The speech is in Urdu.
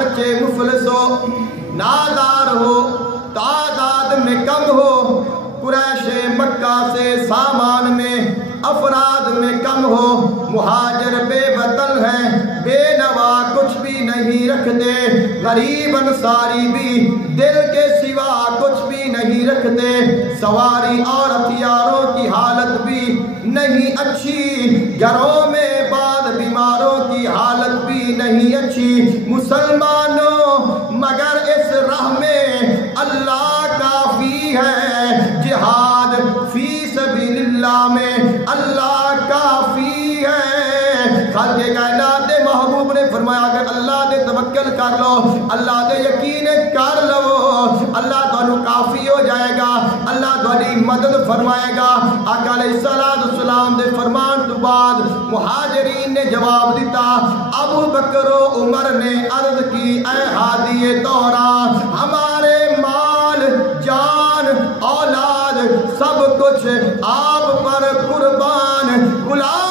اگرچہ مفلس ہو، نادار ہو، تعداد میں کم ہو، قریش مکہ سے سامان میں افراد میں کم ہو، مہاجر بے وطن ہیں، بے نوا کچھ بھی نہیں رکھتے، غریب انصاری بھی دل کے سوا کچھ بھی نہیں رکھتے، سواری اور ہتھیاروں کی حالت بھی نہیں اچھی، گھروں میں بعض بیماروں کی حالت بھی نہیں اچھی، مسلمانوں مگر اس راہ میں اللہ کافی ہے، جہاد فی سبیل اللہ میں اللہ کافی ہے۔ خالق کائنات محبوب نے فرمایا اگر اللہ دے توکل کر لو، اللہ دے یقین کر لو، اللہ تانوں کافی ہو جائے گا، اللہ تہاڈی مدد فرمائے گا۔ آقا علیہ السلام دے فرمان تو بعد مہاجرین نے جواب دیتا، ابو بکر و عمر نے عرض کی اے ہادی دوران، ہمارے مال جان اولاد سب کچھ آپ پر قربان، غلام